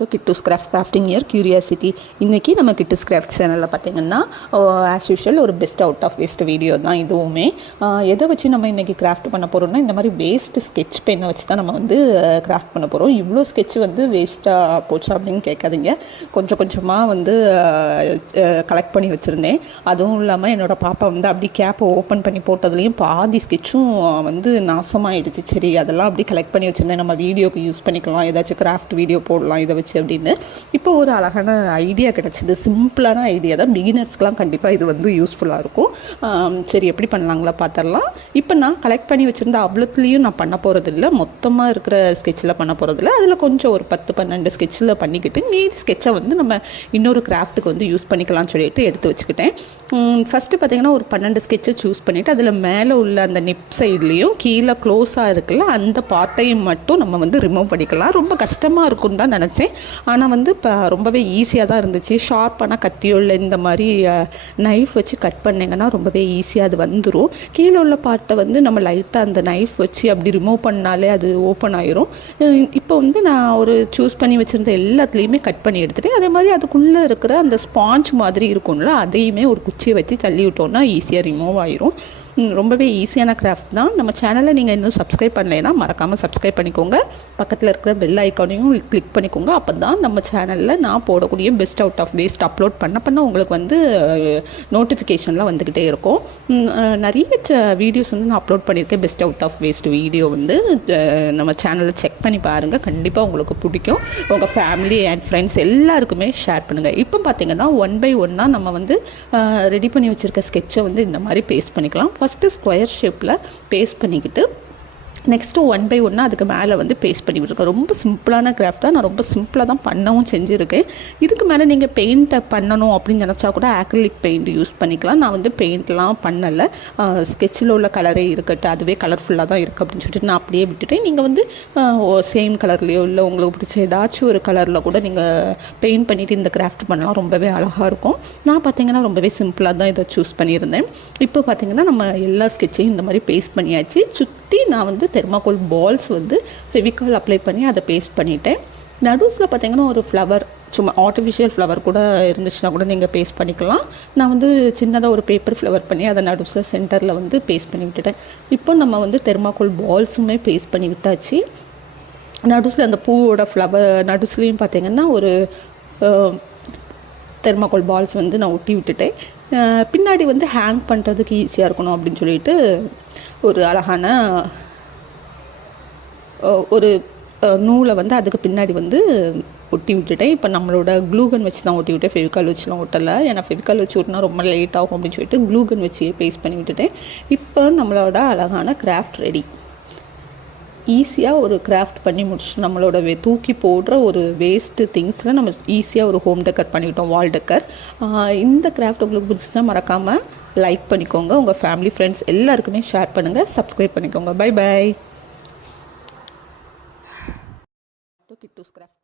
To Kittus crafting year curiosity. இன்றைக்கி நம்ம Kittus craft சேனலில் பார்த்திங்கன்னா ஆஸ் யூஷுவல் ஒரு best out of waste video தான் இதுவுமே. எதை வச்சு நம்ம இன்றைக்கி கிராஃப்ட் பண்ண போகிறோம்னா, இந்த மாதிரி வேஸ்ட்டு ஸ்கெட்ச் பெண்ணை வச்சு தான் நம்ம வந்து கிராஃப்ட் பண்ண போகிறோம். இவ்வளோ ஸ்கெட்ச் வந்து வேஸ்ட்டாக போச்சா அப்படின்னு கேட்காதீங்க. கொஞ்சம் கொஞ்சமாக வந்து கலெக்ட் பண்ணி வச்சுருந்தேன். அதுவும் இல்லாமல் என்னோடய பாப்பா வந்து அப்படி கேப்பை ஓப்பன் பண்ணி போட்டதுலேயும் பாதி ஸ்கெட்சும் வந்து நாசமாகிடுச்சு. சரி, அதெல்லாம் அப்படி கலெக்ட் பண்ணி வச்சுருந்தேன், நம்ம வீடியோக்கு யூஸ் பண்ணிக்கலாம், ஏதாச்சும் கிராஃப்ட் வீடியோ போடலாம் இதை வச்சு அப்படின்னு. இப்போ ஒரு அழகான ஐடியா கிடச்சிது. சிம்பிளான ஐடியா தான், பிகினர்ஸ்க்கெலாம் கண்டிப்பாக இது வந்து யூஸ்ஃபுல்லாக இருக்கும். சரி, எப்படி பண்ணலாங்களா பார்த்துடலாம். இப்போ நான் கலெக்ட் பண்ணி வச்சுருந்த அவ்வளோத்துலேயும் நான் பண்ண போகிறதில்ல, மொத்தமாக இருக்கிற ஸ்கெட்சில் பண்ண போகிறதில்ல. அதில் கொஞ்சம் ஒரு 10-12 ஸ்கெட்சில் பண்ணிக்கிட்டு மீதி ஸ்கெட்சை வந்து நம்ம இன்னொரு கிராஃப்ட்டுக்கு வந்து யூஸ் பண்ணிக்கலாம்னு சொல்லிட்டு எடுத்து வச்சுக்கிட்டேன். ஃபஸ்ட்டு பார்த்திங்கன்னா ஒரு 12 ஸ்கெட்சை சூஸ் பண்ணிவிட்டு அதில் மேலே உள்ள அந்த நிப் சைட்லேயும் கீழே க்ளோஸாக இருக்குல்ல அந்த பார்ட்டையும் மட்டும் நம்ம வந்து ரிமூவ் பண்ணிக்கலாம். ரொம்ப கஷ்டமாக இருக்குன்னு தான் நினச்சேன். ஆனால் வந்து இப்போ ரொம்பவே ஈஸியாக தான் இருந்துச்சு. ஷார்ப்பான கத்தியோ இல்லை இந்த மாதிரி நைஃப் வச்சு கட் பண்ணிங்கன்னா ரொம்பவே ஈஸியாக அது வந்துடும். கீழே உள்ள பார்ட்டை வந்து நம்ம லைட்டாக அந்த நைஃப் வச்சு அப்படி ரிமூவ் பண்ணாலே அது ஓப்பன் ஆயிரும். இப்போ வந்து நான் ஒரு சூஸ் பண்ணி வச்சுருந்த எல்லாத்துலேயுமே கட் பண்ணி எடுத்துகிட்டேன். அதே மாதிரி அதுக்குள்ளே இருக்கிற அந்த ஸ்பாஞ்ச் மாதிரி இருக்கும்ல, அதையுமே ஒரு குச்சியை வச்சு தள்ளி விட்டோன்னா ஈஸியாக ரிமூவ் ஆயிரும். ரொம்பவே ஈஸியான கிராஃப்ட் தான். நம்ம சேனலை நீங்கள் இன்னும் சப்ஸ்கிரைப் பண்ணலைன்னா மறக்காமல் சப்ஸ்கிரைப் பண்ணிக்கோங்க. பக்கத்தில் இருக்கிற பெல் ஐக்கானையும் கிளிக் பண்ணிக்கோங்க. அப்போ தான் நம்ம சேனலில் நான் போடக்கூடிய best out of waste upload பண்ண உங்களுக்கு வந்து நோட்டிஃபிகேஷனில் வந்துக்கிட்டே இருக்கும். நிறைய வீடியோஸ் வந்து நான் அப்லோட் பண்ணியிருக்கேன். Best out of waste video வந்து நம்ம சேனலில் செக் பண்ணி பாருங்கள். கண்டிப்பாக உங்களுக்கு பிடிக்கும். உங்கள் ஃபேமிலி அண்ட் ஃப்ரெண்ட்ஸ் எல்லாருக்குமே ஷேர் பண்ணுங்கள். இப்போ பார்த்தீங்கன்னா 1 by 1 நம்ம வந்து ரெடி பண்ணி வச்சுருக்க ஸ்கெட்சை வந்து இந்த மாதிரி பேஸ்ட் பண்ணிக்கலாம். ஃபஸ்ட்டு ஸ்கொயர் ஷேப்பில் பேஸ்ட் பண்ணிக்கிட்டு நெக்ஸ்ட்டு 1 by 1 அதுக்கு மேலே வந்து பேஸ்ட் பண்ணி விட்டுருக்கேன். ரொம்ப சிம்பிளான கிராஃப்ட் தான். நான் ரொம்ப சிம்பிளாக தான் பண்ணவும் செஞ்சுருக்கேன். இதுக்கு மேலே நீங்கள் பெயிண்ட்டை பண்ணணும் அப்படின்னு நினச்சா கூட ஆக்ரிலிக் பெயிண்ட் யூஸ் பண்ணிக்கலாம். நான் வந்து பெயிண்ட்லாம் பண்ணலை. ஸ்கெட்சில் உள்ள கலரே இருக்கட்டும், அதுவே கலர்ஃபுல்லாக தான் இருக்குது அப்படின்னு சொல்லிட்டு நான் அப்படியே விட்டுட்டேன். நீங்கள் வந்து சேம் கலர்லேயோ இல்லை உங்களுக்கு பிடிச்ச ஏதாச்சும் ஒரு கலரில் கூட நீங்கள் பெயிண்ட் பண்ணிவிட்டு இந்த கிராஃப்ட் பண்ணலாம். ரொம்பவே அழகாக இருக்கும். நான் பார்த்தீங்கன்னா ரொம்பவே சிம்பிளாக தான் இதை சூஸ் பண்ணியிருந்தேன். இப்போ பார்த்தீங்கன்னா நம்ம எல்லா ஸ்கெட்சையும் இந்த மாதிரி பேஸ்ட் பண்ணியாச்சு. சுற்றி நான் வந்து தெர்மாக்கோல் பால்ஸ் வந்து ஃபெவிகால் அப்ளை பண்ணி அதை பேஸ்ட் பண்ணிட்டேன். நடுஸில் பார்த்திங்கன்னா ஒரு ஃப்ளவர், சும்மா ஆர்டிஃபிஷியல் ஃப்ளவர் கூட இருந்துச்சுன்னா கூட நீங்கள் பேஸ்ட் பண்ணிக்கலாம். நான் வந்து சின்னதாக ஒரு பேப்பர் ஃப்ளவர் பண்ணி அதை நடுஸில் சென்டரில் வந்து பேஸ்ட் பண்ணி விட்டுட்டேன். இப்போ நம்ம வந்து தெர்மாக்கோல் பால்ஸுமே பேஸ்ட் பண்ணி விட்டாச்சு. நடுஸில் அந்த பூவோட ஃப்ளவர் நடுஸ்லேயும் பார்த்திங்கன்னா ஒரு தெர்மாக்கோல் பால்ஸ் வந்து நான் ஒட்டி விட்டுட்டேன். பின்னாடி வந்து ஹேங் பண்ணுறதுக்கு ஈஸியாக இருக்கணும் அப்படின்னு சொல்லிட்டு ஒரு அழகான ஒரு நூலை வந்து அதுக்கு பின்னாடி வந்து ஒட்டி விட்டுட்டேன். இப்போ நம்மளோட க்ளூகன் வச்சு தான் ஒட்டி விட்டேன். ஃபெவிகால் வச்சுலாம் ஒட்டலை. ஏன்னா ஃபெவிகால் வச்சு ஒட்டினா ரொம்ப லேட் ஆகும் அப்படின்னு சொல்லிட்டு க்ளூகன் வச்சு பேஸ்ட் பண்ணி விட்டுட்டேன். இப்போ நம்மளோட அழகான கிராஃப்ட் ரெடி. ஈஸியாக ஒரு கிராஃப்ட் பண்ணி முடிச்சு நம்மளோட தூக்கி போடுற ஒரு வேஸ்ட்டு திங்ஸில் நம்ம ஈஸியாக ஒரு ஹோம் டெக்கர் பண்ணிவிட்டோம், வால் டெக்கர். இந்த கிராஃப்ட் உங்களுக்கு பிடிச்சா மறக்காமல் லைக் பண்ணிக்கோங்க. உங்கள் ஃபேமிலி ஃப்ரெண்ட்ஸ் எல்லாருக்குமே ஷேர் பண்ணுங்கள். சப்ஸ்கிரைப் பண்ணிக்கோங்க. Bye bye. கிட்டூஸ் கிராஃப்ட்.